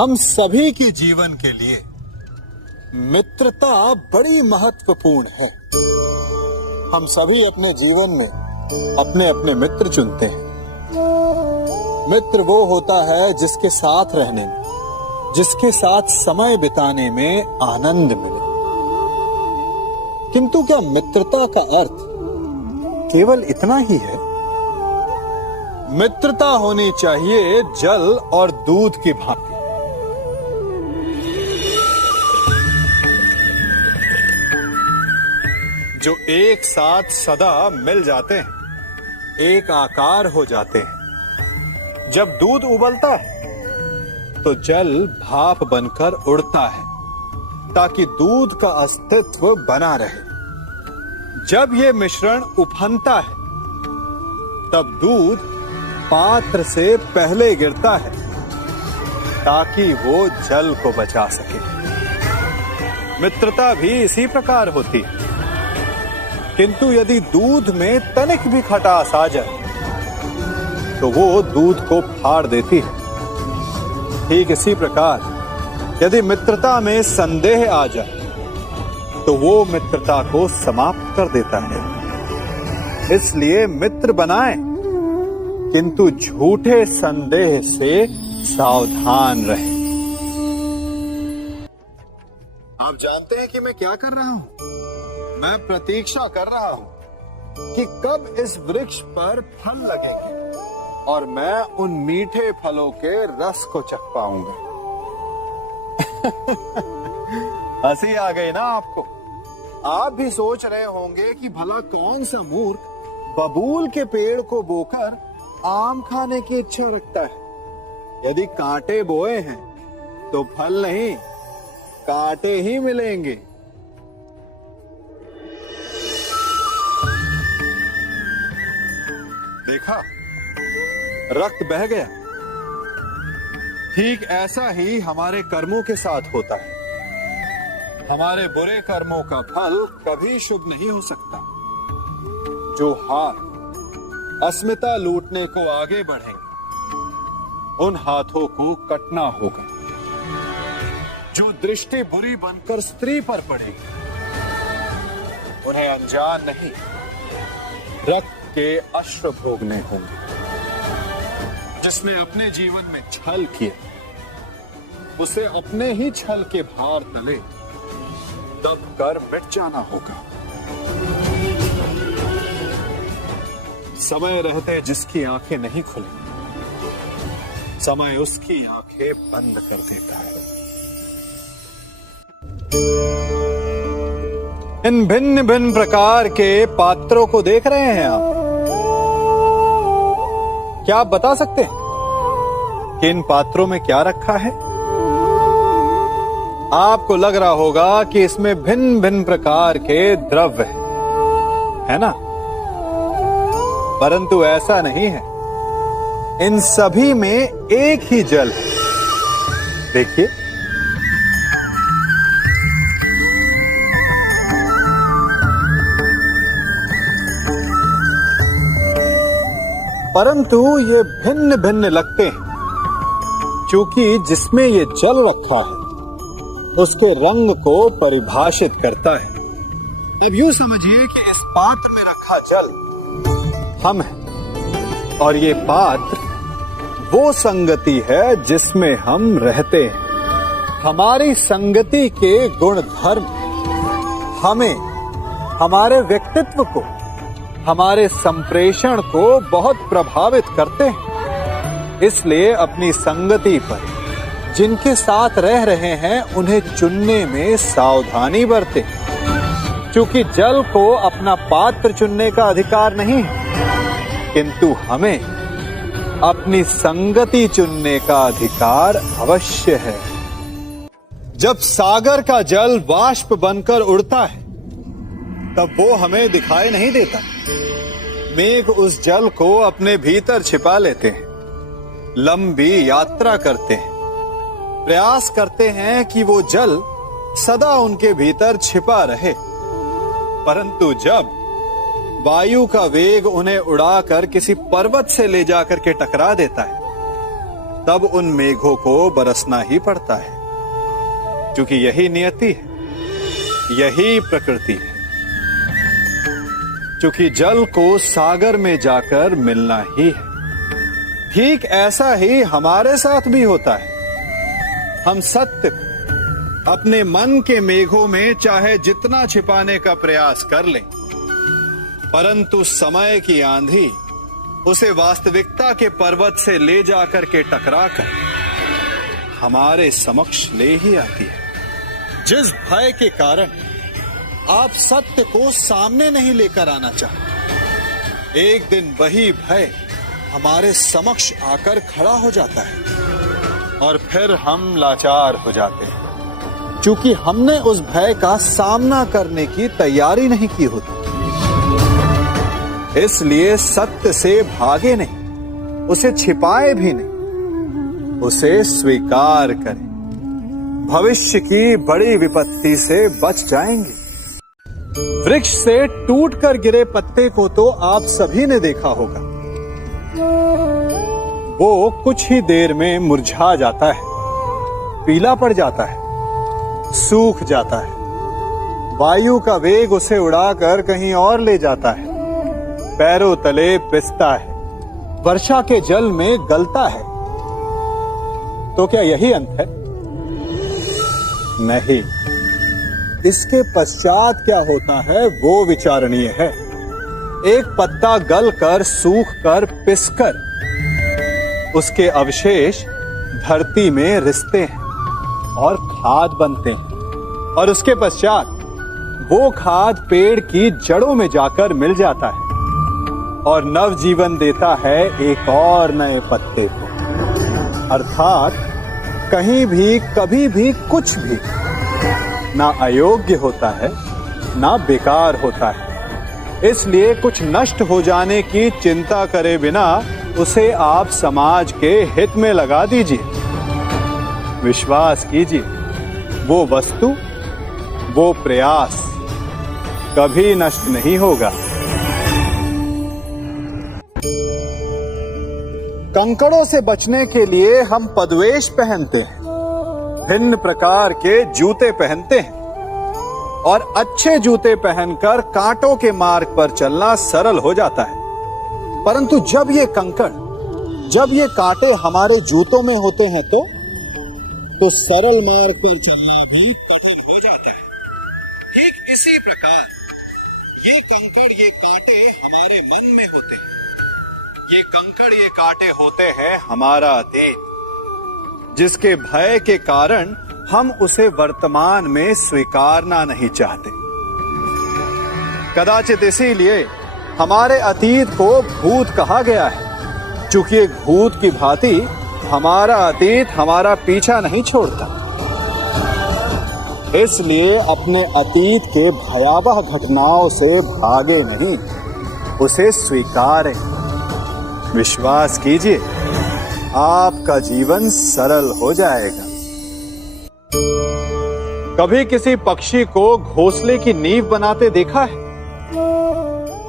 हम सभी के जीवन के लिए मित्रता बड़ी महत्वपूर्ण है। हम सभी अपने जीवन में अपने अपने मित्र चुनते हैं। मित्र वो होता है जिसके साथ रहने में, जिसके साथ समय बिताने में आनंद मिले। किंतु क्या मित्रता का अर्थ केवल इतना ही है? मित्रता होनी चाहिए जल और दूध की भांति। जो एक साथ सदा मिल जाते हैं, एक आकार हो जाते हैं। जब दूध उबलता है तो जल भाप बनकर उड़ता है ताकि दूध का अस्तित्व बना रहे। जब यह मिश्रण उफनता है तब दूध पात्र से पहले गिरता है ताकि वो जल को बचा सके। मित्रता भी इसी प्रकार होती है। किंतु यदि दूध में तनिक भी खटास आ जाए तो वो दूध को फाड़ देती है। ठीक इसी प्रकार यदि मित्रता में संदेह आ जाए तो वो मित्रता को समाप्त कर देता है। इसलिए मित्र बनाएं, किंतु झूठे संदेह से सावधान रहें। आप जानते हैं कि मैं क्या कर रहा हूं? मैं प्रतीक्षा कर रहा हूं कि कब इस वृक्ष पर फल लगेंगे और मैं उन मीठे फलों के रस को चख पाऊंगा। हंसी आ गई ना आपको? आप भी सोच रहे होंगे कि भला कौन सा मूर्ख बबूल के पेड़ को बोकर आम खाने की इच्छा रखता है। यदि कांटे बोए हैं तो फल नहीं, कांटे ही मिलेंगे। देखा, रक्त बह गया। ठीक ऐसा ही हमारे कर्मों के साथ होता है। हमारे बुरे कर्मों का फल कभी शुभ नहीं हो सकता। जो हाथ अस्मिता लूटने को आगे बढ़ेंगे उन हाथों को कटना होगा। जो दृष्टि बुरी बनकर स्त्री पर पड़ेगी उन्हें अनजान नहीं रक्त के अश्रु भोगने होंगे। जिसने अपने जीवन में छल किया उसे अपने ही छल के भार तले दब कर मिट जाना होगा। समय रहते जिसकी आंखें नहीं खुली, समय उसकी आंखें बंद कर देता है। इन भिन्न भिन्न प्रकार के पात्रों को देख रहे हैं आप? क्या आप बता सकते हैं कि इन पात्रों में क्या रखा है? आपको लग रहा होगा कि इसमें भिन्न भिन्न प्रकार के द्रव्य है ना? परंतु ऐसा नहीं है। इन सभी में एक ही जल है। देखिए, परंतु ये भिन्न भिन्न लगते हैं क्योंकि जिसमें ये जल रखा है उसके रंग को परिभाषित करता है। अब यूं समझिए कि इस पात्र में रखा जल हम हैं और ये पात्र वो संगति है जिसमें हम रहते हैं। हमारी संगति के गुण धर्म हमें, हमारे व्यक्तित्व को, हमारे संप्रेषण को बहुत प्रभावित करते हैं। इसलिए अपनी संगति पर जिनके साथ रह रहे हैं उन्हें चुनने में सावधानी बरतें, क्योंकि जल को अपना पात्र चुनने का अधिकार नहीं है, किंतु हमें अपनी संगति चुनने का अधिकार अवश्य है। जब सागर का जल वाष्प बनकर उड़ता है तब वो हमें दिखाई नहीं देता। मेघ उस जल को अपने भीतर छिपा लेते हैं, लंबी यात्रा करते हैं, प्रयास करते हैं कि वो जल सदा उनके भीतर छिपा रहे। परंतु जब वायु का वेग उन्हें उड़ाकर किसी पर्वत से ले जाकर के टकरा देता है तब उन मेघों को बरसना ही पड़ता है, क्योंकि यही नियति है, यही प्रकृति है। क्योंकि जल को सागर में जाकर मिलना ही है। ठीक ऐसा ही हमारे साथ भी होता है। हम सत्य को अपने मन के मेघों में चाहे जितना छिपाने का प्रयास कर लें, परंतु समय की आंधी उसे वास्तविकता के पर्वत से ले जाकर के टकराकर हमारे समक्ष ले ही आती है। जिस भय के कारण आप सत्य को सामने नहीं लेकर आना चाहते, एक दिन वही भय हमारे समक्ष आकर खड़ा हो जाता है और फिर हम लाचार हो जाते हैं, क्योंकि हमने उस भय का सामना करने की तैयारी नहीं की होती। इसलिए सत्य से भागे नहीं, उसे छिपाए भी नहीं, उसे स्वीकार करें। भविष्य की बड़ी विपत्ति से बच जाएंगे। वृक्ष से टूटकर गिरे पत्ते को तो आप सभी ने देखा होगा। वो कुछ ही देर में मुरझा जाता है, पीला पड़ जाता है, सूख जाता है। वायु का वेग उसे उड़ाकर कहीं और ले जाता है, पैरों तले पिसता है, वर्षा के जल में गलता है। तो क्या यही अंत है? नहीं। इसके पश्चात क्या होता है वो विचारणीय है। एक पत्ता गलकर, सूखकर, पिसकर उसके अवशेष धरती में रिसते हैं और खाद बनते हैं, और उसके पश्चात वो खाद पेड़ की जड़ों में जाकर मिल जाता है और नवजीवन देता है एक और नए पत्ते को। अर्थात कहीं भी, कभी भी, कुछ भी ना अयोग्य होता है, ना बेकार होता है। इसलिए कुछ नष्ट हो जाने की चिंता करे बिना उसे आप समाज के हित में लगा दीजिए। विश्वास कीजिए, वो वस्तु, वो प्रयास कभी नष्ट नहीं होगा। कंकड़ों से बचने के लिए हम पदवेश पहनते हैं, भिन्न प्रकार के जूते पहनते हैं, और अच्छे जूते पहनकर कांटों के मार्ग पर चलना सरल हो जाता है। परंतु जब ये कंकड़, जब ये कांटे हमारे जूतों में होते हैं तो सरल मार्ग पर चलना भी कठिन हो जाता है। ठीक इसी प्रकार ये कंकड़, ये कांटे हमारे मन में होते हैं। ये कंकड़, ये कांटे होते हैं हमारा अतीत, जिसके भय के कारण हम उसे वर्तमान में स्वीकारना नहीं चाहते। कदाचित इसीलिए हमारे अतीत को भूत कहा गया है, क्योंकि एक भूत की भांति हमारा अतीत हमारा पीछा नहीं छोड़ता। इसलिए अपने अतीत के भयावह घटनाओं से भागे नहीं, उसे स्वीकारें। विश्वास कीजिए, आपका जीवन सरल हो जाएगा। कभी किसी पक्षी को घोंसले की नींव बनाते देखा है?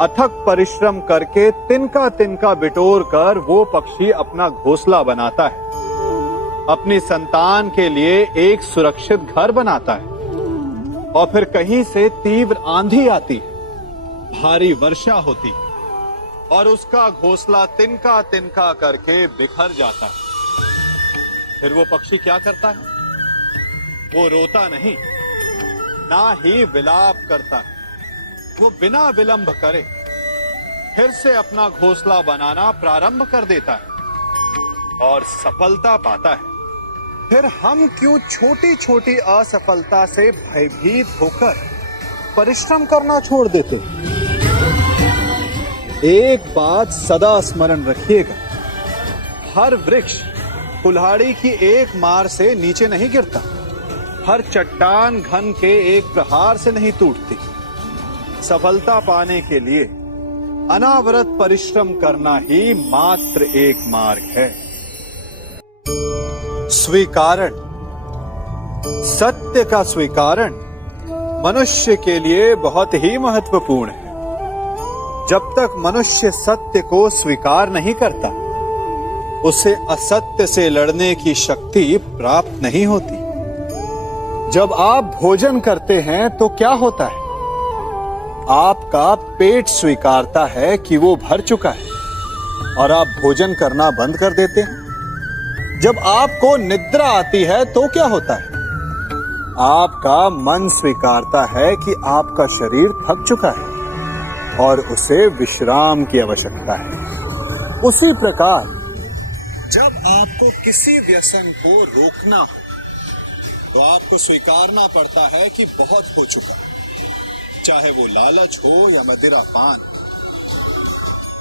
अथक परिश्रम करके तिनका तिनका बिटोर कर वो पक्षी अपना घोंसला बनाता है, अपनी संतान के लिए एक सुरक्षित घर बनाता है। और फिर कहीं से तीव्र आंधी आती है, भारी वर्षा होती है, और उसका घोंसला तिनका तिनका करके बिखर जाता है। फिर वो पक्षी क्या करता है? वो रोता नहीं, ना ही विलाप करता है। वो बिना विलंब करे फिर से अपना घोंसला बनाना प्रारंभ कर देता है और सफलता पाता है। फिर हम क्यों छोटी छोटी असफलता से भयभीत होकर परिश्रम करना छोड़ देते? एक बात सदा स्मरण रखिएगा, हर वृक्ष कुल्हाड़ी की एक मार से नीचे नहीं गिरता, हर चट्टान घन के एक प्रहार से नहीं टूटती। सफलता पाने के लिए अनावरत परिश्रम करना ही मात्र एक मार्ग है। स्वीकारण, सत्य का स्वीकारण मनुष्य के लिए बहुत ही महत्वपूर्ण है। जब तक मनुष्य सत्य को स्वीकार नहीं करता, उसे असत्य से लड़ने की शक्ति प्राप्त नहीं होती। जब आप भोजन करते हैं तो क्या होता है? आपका पेट स्वीकारता है कि वो भर चुका है और आप भोजन करना बंद कर देते हैं। जब आपको निद्रा आती है तो क्या होता है? आपका मन स्वीकारता है कि आपका शरीर थक चुका है और उसे विश्राम की आवश्यकता है। उसी प्रकार जब आपको किसी व्यसन को रोकना हो तो आपको स्वीकारना पड़ता है कि बहुत हो चुका है, चाहे वो लालच हो या मदिरा पान।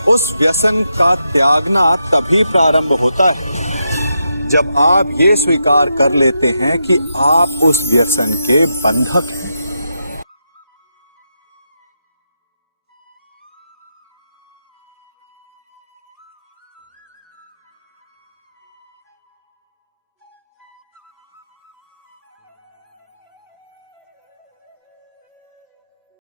उस व्यसन का त्यागना तभी प्रारंभ होता है जब आप ये स्वीकार कर लेते हैं कि आप उस व्यसन के बंधक हैं।